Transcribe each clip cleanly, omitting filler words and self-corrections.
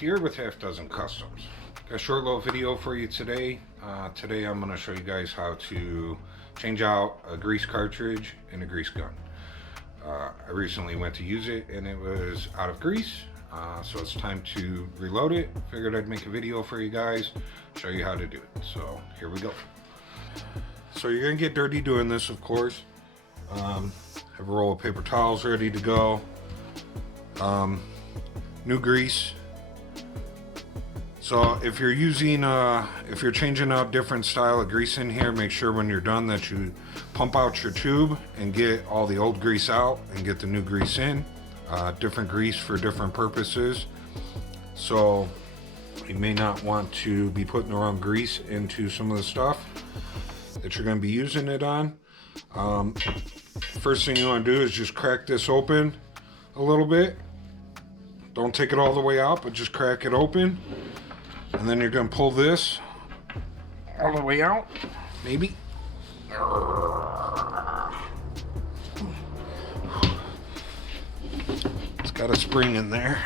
here with Half Dozen Customs. Got a short little video for you today. Today I'm going to show you guys how to change out a grease cartridge in a grease gun. I recently went to use it and it was out of grease, so it's time to reload it. Figured I'd make a video for you guys, show you how to do it. So here we go. So you're going to get dirty doing this, of course. Have a roll of paper towels ready to go. New grease. So if you're using if you're changing out different style of grease in here, make sure when you're done that you pump out your tube and get all the old grease out and get the new grease in. Different grease for different purposes, so you may not want to be putting the wrong grease into some of the stuff that you're going to be using it on. First thing you want to do is just crack this open a little bit. Don't take it all the way out, but just crack it open. And then you're going to pull this all the way out, maybe. It's got a spring in there.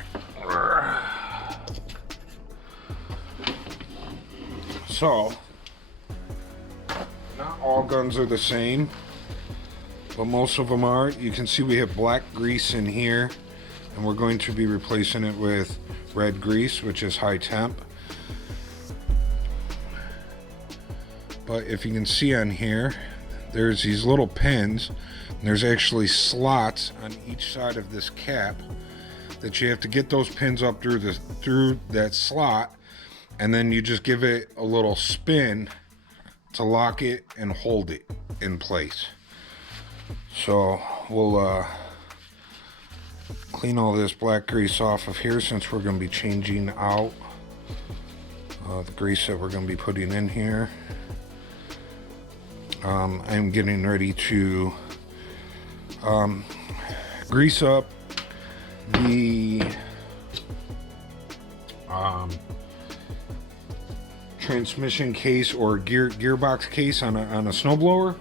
So, not all guns are the same, but most of them are. You can see we have black grease in here, and we're going to be replacing it with red grease, which is high temp. But if you can see on here, there's these little pins, and there's actually slots on each side of this cap that you have to get those pins up through that slot, and then you just give it a little spin to lock it and hold it in place. So we'll clean all this black grease off of here, since we're going to be changing out the grease that we're going to be putting in here. I'm getting ready to grease up the transmission case or gearbox case on a snowblower.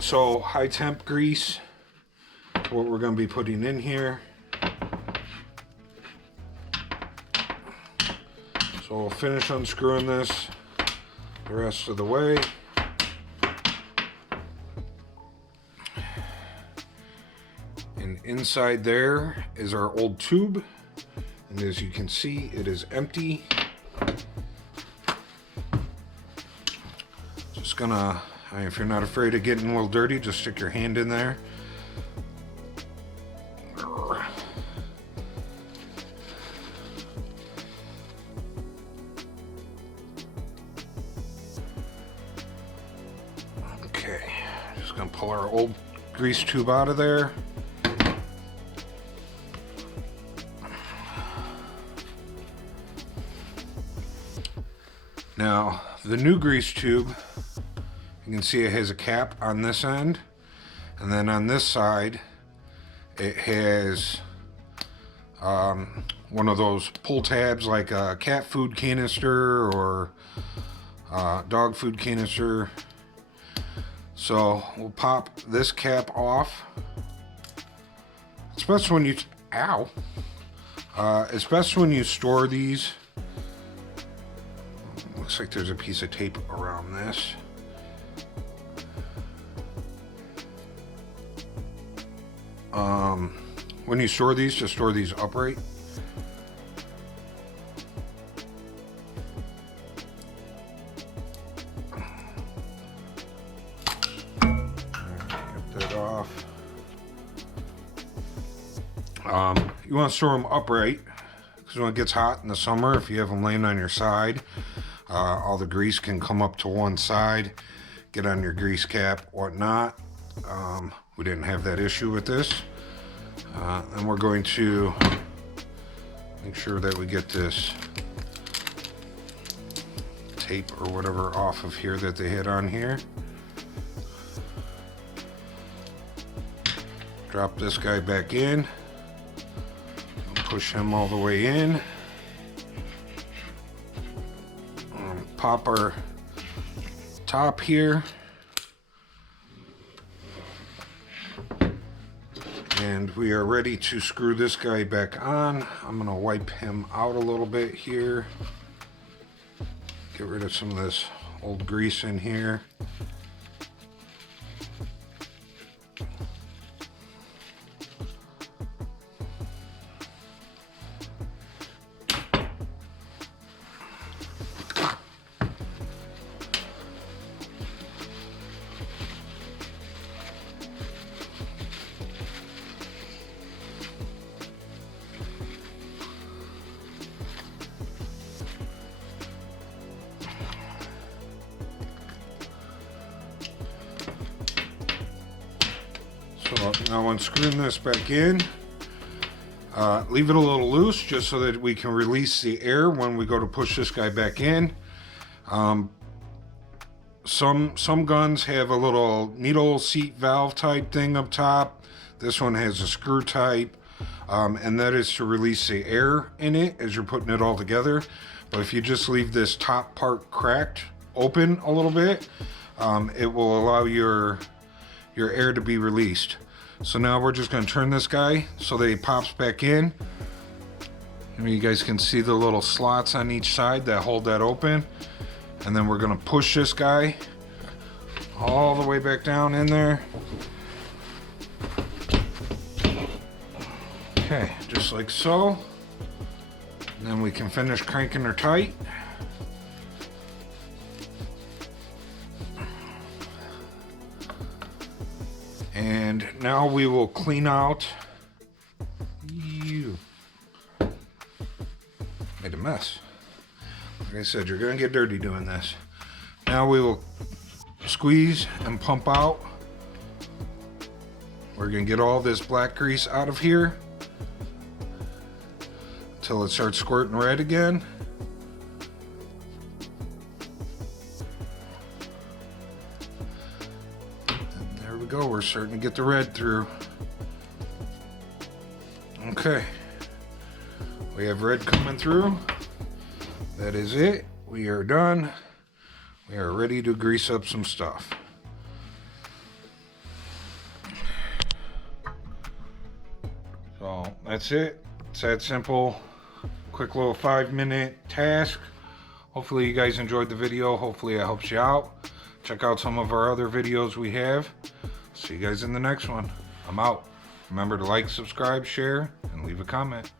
So high temp grease, what we're going to be putting in here. So we'll finish unscrewing this the rest of the way. And inside there is our old tube, and as you can see, it is empty. Just gonna, if you're not afraid of getting a little dirty, just stick your hand in there. Okay, just gonna pull our old grease tube out of there. Now, the new grease tube, you can see it has a cap on this end, and then on this side it has one of those pull tabs, like a cat food canister or dog food canister. So we'll pop this cap off. It's best when you it's best when you store these. Looks like there's a piece of tape around this. When you store these, just store these upright. Get that off. You want to store them upright, because when it gets hot in the summer, if you have them laying on your side, all the grease can come up to one side, get on your grease cap, whatnot. We didn't have that issue with this. And we're going to make sure that we get this tape or whatever off of here that they had on here. Drop this guy back in. Push him all the way in. Pop our top here. And we are ready to screw this guy back on. I'm gonna wipe him out a little bit here. Get rid of some of this old grease in here. So now unscrewing this back in, leave it a little loose just so that we can release the air when we go to push this guy back in. Some guns have a little needle seat valve type thing up top. This one has a screw type, and that is to release the air in it as you're putting it all together. But if you just leave this top part cracked open a little bit, it will allow your air to be released. So now we're just going to turn this guy so that he pops back in. And you guys can see the little slots on each side that hold that open. And then we're going to push this guy all the way back down in there. Okay, just like so. And then we can finish cranking her tight. And now we will clean out. You made a mess. Like I said, you're gonna get dirty doing this. Now we will squeeze and pump out. We're gonna get all this black grease out of here until it starts squirting red again. Go, we're starting to get the red through. Okay, we have red coming through. That is it. We are done. We are ready to grease up some stuff. So that's it. It's that simple. Quick little 5-minute task. Hopefully you guys enjoyed the video. Hopefully it helps you out. Check out some of our other videos we have. See you guys in the next one. I'm out. Remember to like, subscribe, share, and leave a comment.